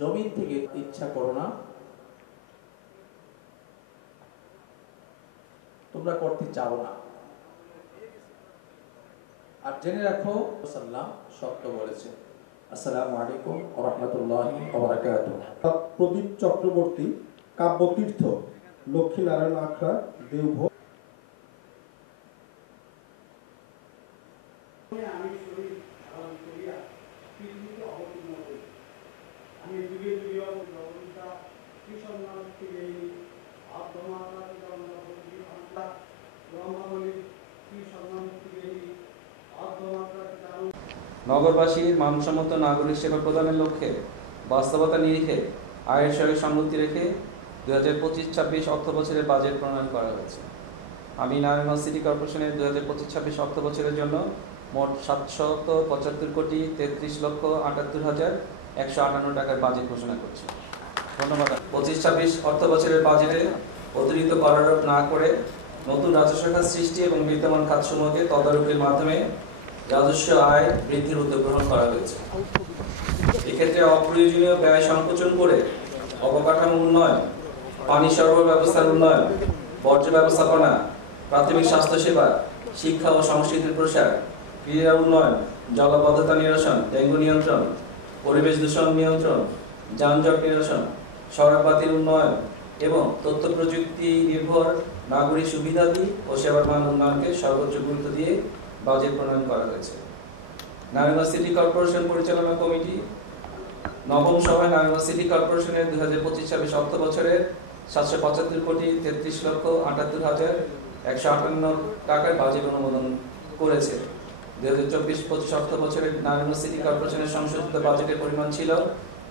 জমিন থেকে ইচ্ছা করো না, তোমরা করতে চাও না। আর জেনে রাখো সাল্লাম সত্য বলেছে। আসসালামু আলাইকুম ওয়া রাহমাতুল্লাহি ওয়া বারাকাতুহু। প্রদীপ চক্রবর্তী, কাব্যতীর্থ, লক্ষ্মীনারায়ণ আখড়া, দেওভোগ। নগরবাসীর মানসম্মত নাগরিক সেবা প্রদানের লক্ষ্যে বাস্তবতা নিরিখে আয়ের সঙ্গে সংগতি রেখে 2025-26 অর্থ বছরের বাজেট প্রণয়ন করা হয়েছে। আমি নারায়ণগঞ্জ সিটি কর্পোরেশনের 2025-26 অর্থ বছরের জন্য মোট 775,33,78,158 টাকার বাজেট ঘোষণা করছি। ধন্যবাদ। 25-26 অর্থ বছরের বাজেটে অতিরিক্ত করারোপ না করে নতুন রাজস্ব খাত সৃষ্টি এবং বিদ্যমান খাতসমূহকে তদারকির মাধ্যমে রাজস্ব আয় বৃদ্ধির উদ্যোগ গ্রহণ করা হয়েছে। এক্ষেত্রে অপ্রয়োজনীয় ব্যয় সংকোচন করে অবকাঠামো উন্নয়ন, পানি সরবরাহ ব্যবস্থার উন্নয়ন, বর্জ্য ব্যবস্থাপনা, প্রাথমিক স্বাস্থ্যসেবা, শিক্ষা ও সংস্কৃতির প্রসার, ক্রীড়া উন্নয়ন, জলাবদ্ধতা নিরসন, ডেঙ্গু নিয়ন্ত্রণ, পরিবেশ দূষণ নিয়ন্ত্রণ, যানজট নিরসন, সড়ক বাতির উন্নয়ন এবং তথ্য প্রযুক্তি নির্ভর নাগরিক সুবিধাদি ও সেবার মান উন্নয়নকে সর্বোচ্চ গুরুত্ব দিয়ে বাজেট প্রণয়ন করা হয়েছে। নারায়ণগঞ্জ সিটি কর্পোরেশন পরিচালনা কমিটি নবম সভায় নারায়ণগঞ্জ সিটি কর্পোরেশনের 2025-26 অর্থ বছরের 775,33,78,158 টাকার বাজেট অনুমোদন করেছে। 2024-25 অর্থ বছরের নারায়ণগঞ্জ সিটি কর্পোরেশনের সংশোধিত বাজেটের পরিমাণ ছিল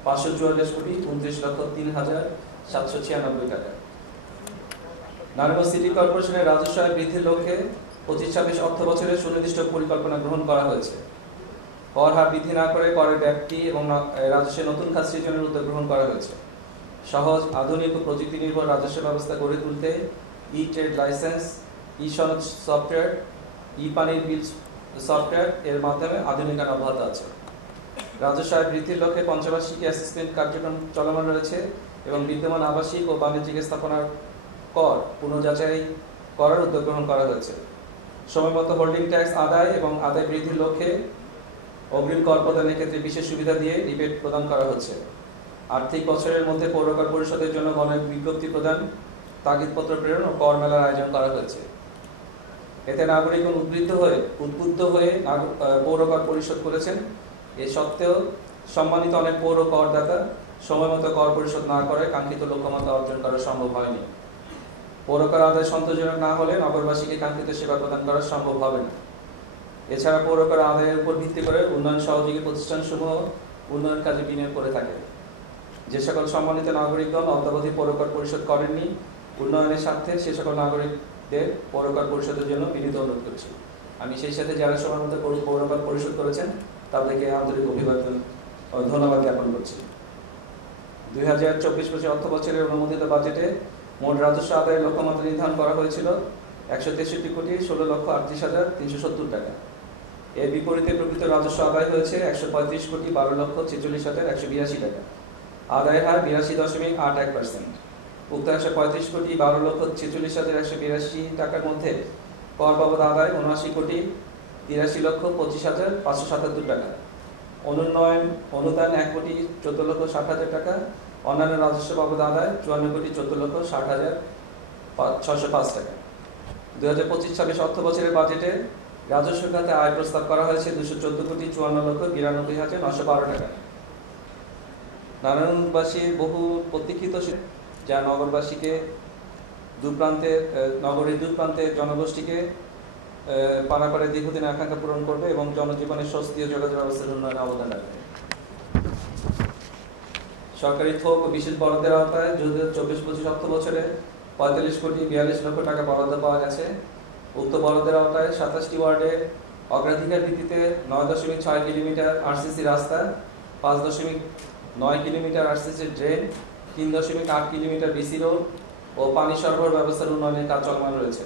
544,29,03,796 টাকা। নারায়ণগঞ্জ সিটি কর্পোরেশনের রাজস্ব আয় বৃদ্ধির লক্ষ্যে 25-26 অর্থ বছরের সুনির্দিষ্ট পরিকল্পনা গ্রহণ করা হয়েছে। কর হার বৃদ্ধি না করে করের ব্যাপ্তি এবং রাজস্বের নতুন খাত সৃজনের উদ্যোগ গ্রহণ করা হয়েছে। সহজ, আধুনিক ও প্রযুক্তি নির্ভর রাজস্ব ব্যবস্থা গড়ে তুলতে ই-ট্রেড লাইসেন্স, ই-সনদ সফটওয়্যার, ই-পানির বিল সফটওয়্যার এর মাধ্যমে আধুনিকায়ন অব্যাহত আছে। রাজস্ব আয় বৃদ্ধির লক্ষ্যে পঞ্চবার্ষিকী অ্যাসেসমেন্ট কার্যক্রম চলমান রয়েছে এবং বিদ্যমান আবাসিক ও বাণিজ্যিক স্থাপনার কর পুনর্যাচাই করার উদ্যোগ গ্রহণ করা হয়েছে। সময়মতো হোল্ডিং ট্যাক্স আদায় এবং আদায় বৃদ্ধির লক্ষ্যে অগ্রিম কর প্রদানের ক্ষেত্রে বিশেষ সুবিধা দিয়ে রিবেট প্রদান করা হচ্ছে। আর্থিক বছরের মধ্যে পৌরকর পরিষদের জন্য গণবিজ্ঞপ্তি প্রদান, তাগিদপত্র প্রেরণ ও কর মেলার আয়োজন করা হয়েছে। এতে নাগরিকগণ উদ্বুদ্ধ হয়ে পৌরকর পরিশোধ করেছেন। এ সত্ত্বেও সম্মানিত অনেক পৌর করদাতা সময়মতো কর পরিশোধ না করে কাঙ্ক্ষিত লক্ষ্যমাত্রা অর্জন করা সম্ভব হয়নি। পৌরকর আদায় সন্তোষজনক না হলে নগরবাসীকে কাঙ্ক্ষিত সেবা প্রদান করা সম্ভব হবে না। এছাড়া পৌরকর আদায়ের উপর ভিত্তি করে উন্নয়ন সহযোগী প্রতিষ্ঠানসমূহ উন্নয়ন কাজে বিনিয়োগ করে থাকে। যে সকল সম্মানিত নাগরিকগণ অদ্যাবধি পৌরকর পরিশোধ করেননি, উন্নয়নের স্বার্থে সে সকল নাগরিকদের পৌরকর পরিশোধের জন্য বিনীত অনুরোধ করছি। আমি সেই সাথে যারা সময়মতো পৌরকর পরিশোধ করেছেন তাদেরকে আন্তরিক অভিবাদন ও ধন্যবাদ জ্ঞাপন করছি। 2024-25 অর্থ বছরের অনুমোদিত বাজেটে মোট রাজস্ব আদায়ের লক্ষ্যমাত্রা নির্ধারণ করা হয়েছিল 163,38,370 টাকা। এর বিপরীতে প্রকৃত রাজস্ব আদায় হয়েছে 135,12,46,182 টাকা। আদায়ের হার 82.81%। উক্ত 135,12,46,182 টাকার মধ্যে কর বাবদ আদায় 79,83,25,577 টাকা, অনুদান 1,14,60,000 টাকা, অন্যান্য রাজস্ব বাবদ আদায় 54,14,60,605 টাকা। 2025-26 অর্থ বছরের বাজেটে রাজস্ব খাতে আয় প্রস্তাব করা হয়েছে 214,54,92,912 টাকা। নারায়ণগঞ্জবাসীর বহু প্রতীক্ষিত যা নগরবাসীকে নগরের দুপ্রান্তের জনগোষ্ঠীকে পানাপাড়ের দীর্ঘদিন আকাঙ্ক্ষা পূরণ করবে এবং জনজীবনের স্বস্তি ও যোগাযোগ ব্যবস্থার উন্নয়নে অবদান রাখবে। সরকারি থোক ও বিশেষ বরাদ্দের আওতায় 2024-25 অর্থ বছরে 45,42,00,000 টাকা বরাদ্দ পাওয়া গেছে। উক্ত বরাদ্দের আওতায় 27টি ওয়ার্ডে অগ্রাধিকার ভিত্তিতে 9.6 কিলোমিটার আরসিসি রাস্তা, 5.9 kilometre RCC drain, 3.8 kilometre BC road ও পানি সরবরাহ ব্যবস্থার উন্নয়নের কাজ চলমান রয়েছে।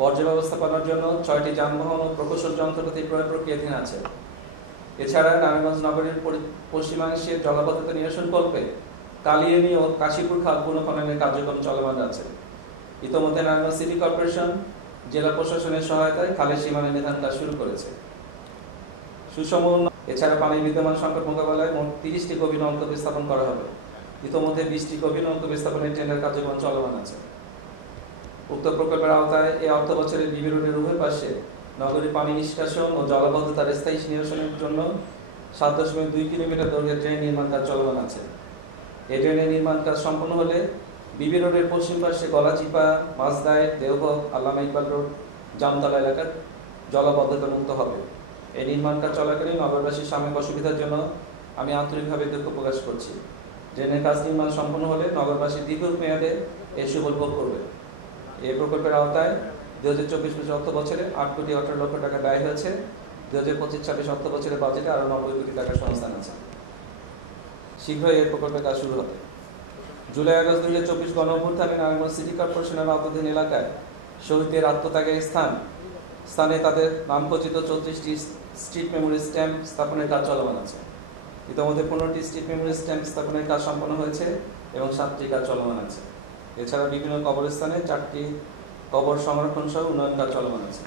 বর্জ্য ব্যবস্থাপনার জন্য 6টি যানবাহন ও প্রকৌশল যন্ত্রপাতি ক্রয় প্রক্রিয়াধীন আছে। এছাড়া নারায়ণগঞ্জ নগরীর পশ্চিমাংশের জলাবদ্ধতা নিরসনকল্পে কালিয়ানী ও কাশীপুর খাল পুনঃখননের কার্যক্রম চলমান আছে। ইতোমধ্যে নারায়ণগঞ্জ সিটি কর্পোরেশন জেলা প্রশাসনের সহায়তায় খালের সীমানা নির্ধারণ কাজ শুরু করেছে। সুষম এছাড়া পানি বিদ্যমান সংকট মোকাবেলায় মোট 30টি গভীর নলকূপ স্থাপন করা হবে। ইতোমধ্যে 20টি গভীর নলকূপ স্থাপনের টেন্ডার কার্যক্রম চলমান আছে। উক্ত প্রকল্পের আওতায় এই অর্থ বছরের বিবি রোডের উভয় পাশে নগরীর পানি নিষ্কাশন ও জলাবদ্ধতার স্থায়ী নিরসনের জন্য 7.2 কিলোমিটার দৈর্ঘ্যের ড্রেন নির্মাণ কাজ চলমান আছে। এই ড্রেনের নির্মাণ কাজ সম্পন্ন হলে বিবি রোডের পশ্চিম পাশে গলাচিপা, মাছদায়, দেওভোগ, আল্লামা ইকবাল রোড, জামতলা এলাকার জলাবদ্ধতা মুক্ত হবে। এই নির্মাণ কাজ চলাকালীন নগরবাসীর সাময়িক অসুবিধার জন্য আমি আন্তরিকভাবে দুঃখ প্রকাশ করছি। ড্রেনের কাজ নির্মাণ সম্পন্ন হলে নগরবাসী দীর্ঘ মেয়াদে এর সুফল ভোগ করবে। এই প্রকল্পের আওতায় 2024-25 অর্থ বছরে 8 কোটি 18 লক্ষ টাকা ব্যয় হয়েছে। 2025-26 অর্থ বছরের বাজেটে আরও 90 কোটি টাকার সংস্থান আছে। শীঘ্রই এই প্রকল্পের কাজ শুরু হবে। জুলাই-আগস্ট 2024 গণঅভ্যুত্থানে নারায়ণগঞ্জ সিটি কর্পোরেশনের আওতাধীন এলাকায় শহীদদের আত্মত্যাগের স্থানে তাদের নামখচিত 34টি স্ট্রিট মেমোরি স্ট্যাম্প স্থাপনের কাজ চলমান আছে। ইতিমধ্যে 15টি স্ট্রিট মেমোরি স্ট্যাম্প স্থাপনের কাজ সম্পন্ন হয়েছে এবং 7টি কাজ চলমান আছে। এছাড়া বিভিন্ন কবরস্থানে 4টি কবর সংরক্ষণ সহ উন্নয়ন কাজ চলমান আছে।